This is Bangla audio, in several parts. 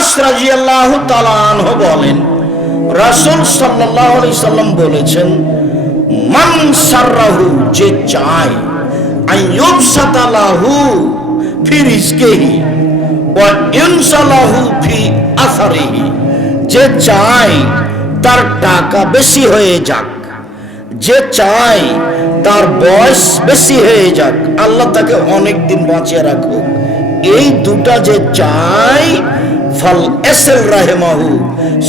আনাস রাজিয়াল্লাহু তাআলা আনহু বলেন, রাসূল সাল্লাল্লাহু আলাইহি সাল্লাম বলেছেন, মান সাররাহু, যে চায় আইয়ুবসাতালাহু ফি রিজকিহি ওয়া ইনসালাহু ফি আসারিহি। যে চায়, তার টাকা বেশি হয়ে যাক। যে চায়, তার বয়স বেশি হয়ে যাক। আল্লাহ তাকে অনেক দিন বাঁচিয়ে রাখুক। এই দুটা যে চাই ফল এসেল রাহেমাহু,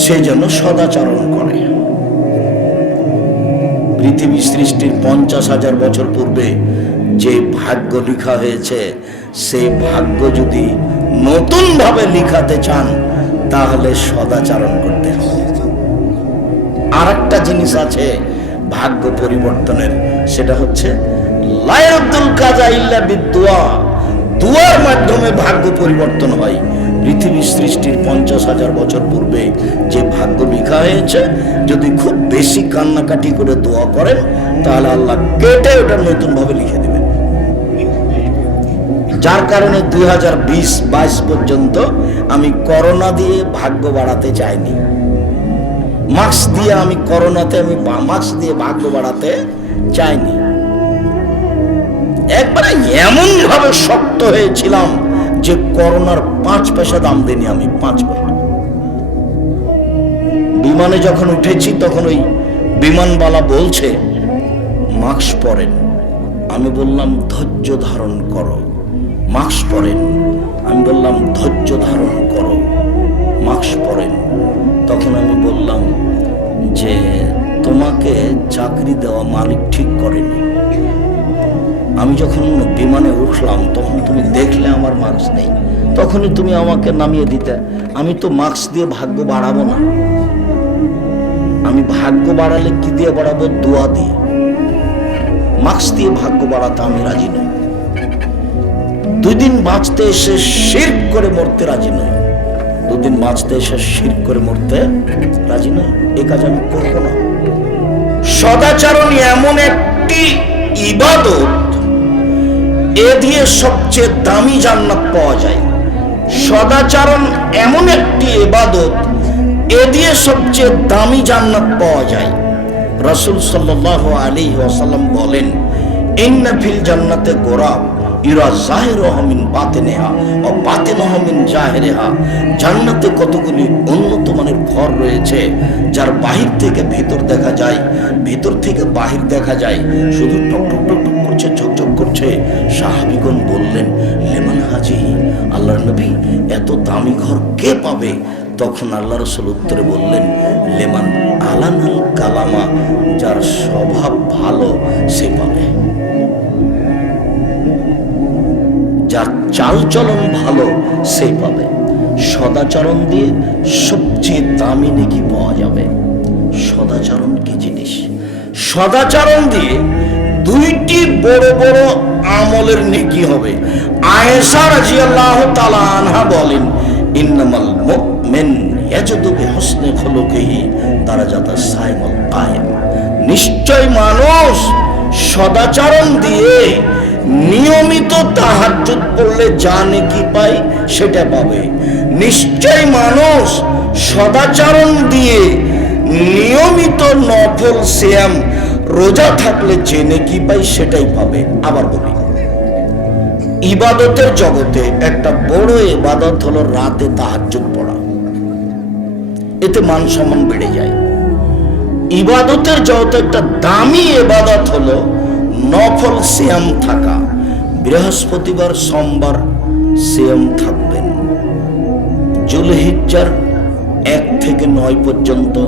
সে যেন সদাচরণ করে। পৃথিবী সৃষ্টির পঞ্চাশ হাজার বছর পূর্বে যে ভাগ্য লিখা হয়েছে সেই ভাগ্য যদি নতুন ভাবে লিখাতে চান, তাহলে সদাচরণ করতে হবে। আর একটা জিনিস আছে ভাগ্য পরিবর্তনের, সেটা হচ্ছে লায়াতুল কাজা ইল্লা বিদুয়া দুয়ার মাধ্যমে ভাগ্য পরিবর্তন হয়। পৃথিবী সৃষ্টির পঞ্চাশ হাজার বছর পূর্বে যে ভাগ্য লেখা হয়েছে, যদি খুব বেশি কান্নাকাটি করে দোয়া করেন, তাহলে আল্লাহ কেটে ওটা নতুন ভাবে লিখে দেবেন। যার কারণে দুই হাজার বিশ, বাইশ পর্যন্ত আমি করোনা দিয়ে ভাগ্য বাড়াতে চাইনি। মাস্ক দিয়ে আমি করোনাতে আমি মাস্ক দিয়ে ভাগ্য বাড়াতে চাইনি। একবারে এমন ভাবে শক্ত হয়েছিলাম যে করোনার পাঁচ পয়সা দাম দিইনি আমি, পাঁচ পয়সা। বিমানে যখন উঠেছি, তখন ওই বিমানবালা বলছে, মাস্ক পরেন। আমি বললাম, ধৈর্য ধারণ করো। মাস্ক পরেন? আমি বললাম, ধৈর্য ধারণ করো। মাস্ক পরেন। তখন আমি বললাম যে, তোমাকে চাকরি দেওয়া মালিক ঠিক করেনি। আমি যখন বিমানে উঠলাম, তখন তুমি দেখলে আমার মাস্ক নেই। তখনই তুমি আমাকে নামিয়ে দিতে। আমি তো মাস্ক দিয়ে ভাগ্য বাড়াবো না। আমি ভাগ্য বাড়ালে কি দিয়ে বাড়াবো? দোয়া দিয়ে। মাস্ক দিয়ে ভাগ্য বাড়াতে আমি রাজি নই। দুই দিন বাঁচতে এসে শির করে মরতে রাজি নই। দুদিন বাঁচতে এসে শির করে মরতে রাজি নই। এ কাজ আমি করব না। সদাচরণ এমন একটি ইবাদত এ দিয়ে সবচেয়ে দামি জান্নাত পাওয়া যায়। সদাচরণ এমন একটি ইবাদত, এ দিয়ে সবচেয়ে দামি জান্নাত পাওয়া যায়। রাসূল সাল্লাল্লাহু আলাইহি ওয়াসাল্লাম বলেন, ইন্না ফিল জান্নাতে গোরাব, ইরা জাহিরুহা মিন বাতিনিহা ও বাতিনুহা মিন জাহিরিহা। জান্নাতে কতগুলি উন্নত মানের ঘর রয়েছে, যার বাহির থেকে ভিতর দেখা যায়, ভিতর থেকে বাহির দেখা যায়। শুধু টক টক টক করছে সাহাবিগণ বললেন, লেমান হাজি, আল্লাহর নবী এত দামি ঘর কে পাবে? তখন আল্লাহ রসুল উত্তরে বললেন, লেমান আলানাল কালামা, যার স্বভাব ভালো সে পাবে। যার চালচলন ভালো সে পাবে। সদাচরণ দিয়ে সবচেয়ে দামি নাকি পাওয়া যাবে। সদাচরণ কি জিনিস? সদাচরণ দিয়ে দুইটি বড় বড় আমলের নেকি হবে। আয়েশা রাদিয়াল্লাহু তাআলা আনহা বলেন, ইন্নামাল মুমিন ইয়াজদু বিহুসনি খুলুকিহি সাইমুল কায়েম। নিশ্চয় মানুষ সদাচরণ দিয়ে নিয়মিত তাহাজ্জুদ পড়লে যা নেকি পায় সেটা পাবে। নিশ্চয় মানুষ সদাচরণ দিয়ে নিয়মিত নফল, সিয়াম, রোজা থাকলে যে নেকি পাই সেটাই পাবে। আবার বলি ইবাদতের জগতে একটা বড় ইবাদত হলো রাতে তাহাজ্জুদ পড়া। এতে মান সম্মান বেড়ে যায়। ইবাদতের জগতে একটা দামি ইবাদত হলো নফল সিয়াম থাকা। বৃহস্পতিবার, সোমবার সিয়াম থাকবেন। জুলহিজ্জার এক থেকে নয় পর্যন্ত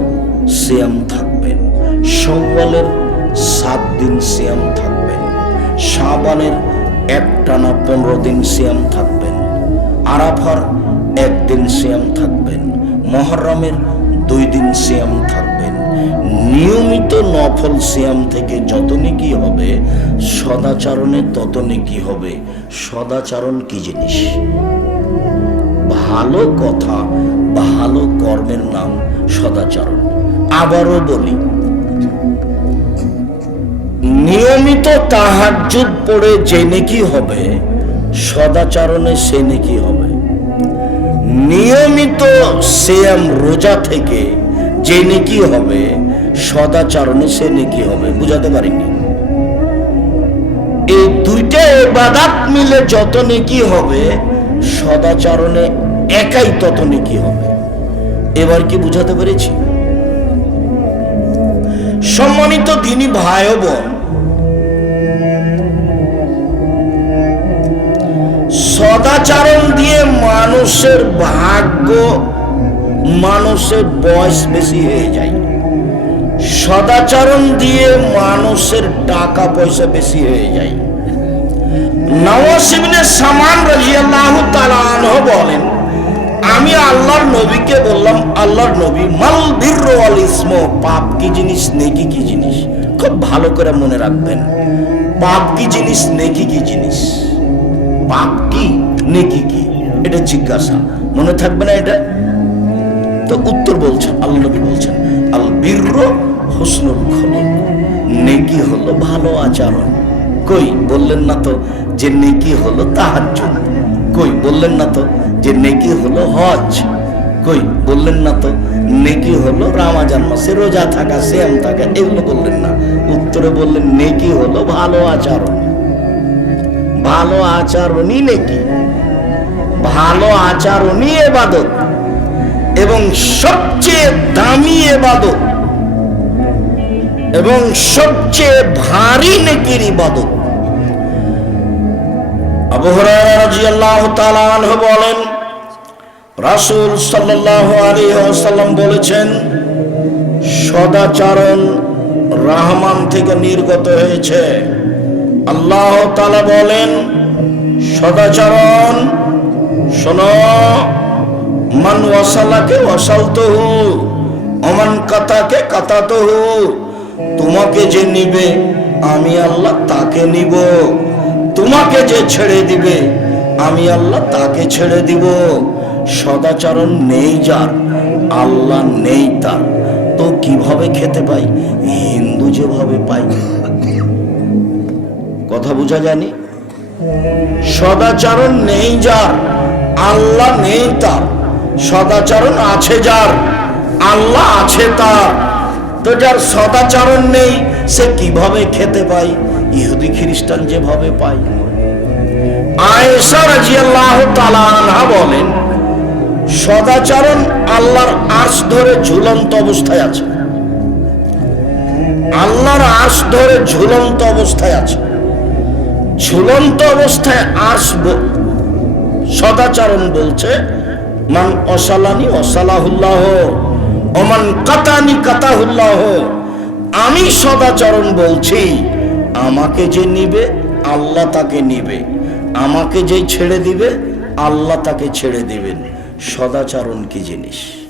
সিয়াম থাকবেন। সওয়ালের সাত দিন সিয়াম থাকবেন। শাবানের এক টানা পনেরো দিন সিয়াম থাকবেন। আরাফার একদিন সিয়াম থাকবেন। মহরমের দুই দিন সিয়াম থাকবেন। নিয়মিত নফল সিয়াম থেকে যত নেকি হবে, সদাচরণে তত নেকি হবে, সদাচরণ কি জিনিস? ভালো কথা, ভালো কর্মের নাম সদাচরণ। আবারও বলি নিয়মিত তাহাজ্জুদ পড়ে যে নেকি হবে, সদাচরণে সে নেকি হবে। নিয়মিত সেম রোজা থেকে যে নেকি হবে, সদাচরণে সে নেকি হবে। বুঝাতে পারিনি? এই দুইটা এবাদাত মিলে যত নেকি হবে, সদাচরণে একাই তত নেকি হবে। এবার কি বুঝাতে পেরেছি? সম্মানিত দিনী ভাই বোন সদাচরণ দিয়ে মানুষের ভাগ্য, মানুষের বয়স বেশি হয়ে যায়। সদাচরণ দিয়ে মানুষের টাকা পয়সা বেশি হয়ে যায়। নওয়াসিবনে সামান রাজিয়াল্লাহু তাআলা বলেন, আমি আল্লাহর নবীকে বললাম, আল্লাহর নবী, মাল বীর ওয়াল ইসম, পাপ কি জিনিস, নেকি কি জিনিস? খুব ভালো করে মনে রাখবেন। পাপ কি জিনিস, নেকি কি জিনিস? পাপ কি, নেকি কি, এটা জিজ্ঞাসা। মনে থাকবে না এটা? তো উত্তর বলছেন, আল্লাহ নবী বলছেন, আল বীর হুসনুল খলক। নেকি হলো ভালো আচরণ। কই, বললেন না তো যে নেকি হলো তাহাজ্জুদ। কই, বললেন না তো যে নেকি হলো হজ। কই, বললেন না তো নেকি হলো রামাজান মাসে রোজা থাকা শ্যাম থাকা, এগুলো বললেন না। উত্তরে বললেন, নেকি হলো ভালো আচরণ। ভালো আচরণই নেকি ভালো আচরণই এবাদত। এবং সবচেয়ে দামি এবাদত। এবং সবচেয়ে ভারী নেকির ইবাদত। আবু রাদিয়াল্লাহু তাআলা আনহু বলেন, রাসূল সাল্লাল্লাহু আলাইহি ওয়াসাল্লাম বলেছেন, সদাচরণ রহমান থেকে নির্গত হয়েছে। আল্লাহ তালা বলেন, সদাচরণ, শোন, মান ওয়াসালাকে ওয়াসালতহু অমান কাতাকে কাতাতহু, তোমাকে যে নিবে, আমি আল্লাহ তাকে নিব। তোমাকে যে ছেড়ে দিবে, আমি আল্লাহ তাকে ছেড়ে দিব। সদাচরণ নেই যার, আল্লাহ নেই তার। তো কীভাবে খেতে পাই? হিন্দু যেভাবে পাই কথা বোঝা জানি সদাচরণ নেই যার, আল্লাহ নেই তার। সদাচরণ আছে যার, আল্লাহ আছে তার। তো যার সদাচরণ নেই, সে কীভাবে খেতে পায়? ইহুদি খ্রিস্টান যেভাবে পায়। আয়েশা রাজিয়াল্লাহু তাআলা বলেন, সদাচরণ আল্লাহর আশ ধরে ঝুলন্ত অবস্থায় আছে। আল্লাহর আশ ধরে ঝুলন্ত অবস্থায় আছে। ঝুলন্ত অবস্থায় আসব। সদাচরণ বলছে, মান অসালানি অসালাহুল্লাহ, অমান কাতানি কাতাহুল্লাহ, আমি সদাচরণ বলছি, আমাকে যে নিবে, আল্লাহ তাকে নিবে। আমাকে যে ছেড়ে দিবে, আল্লাহ তাকে ছেড়ে দিবেন। সদাচরণ কি জিনিস?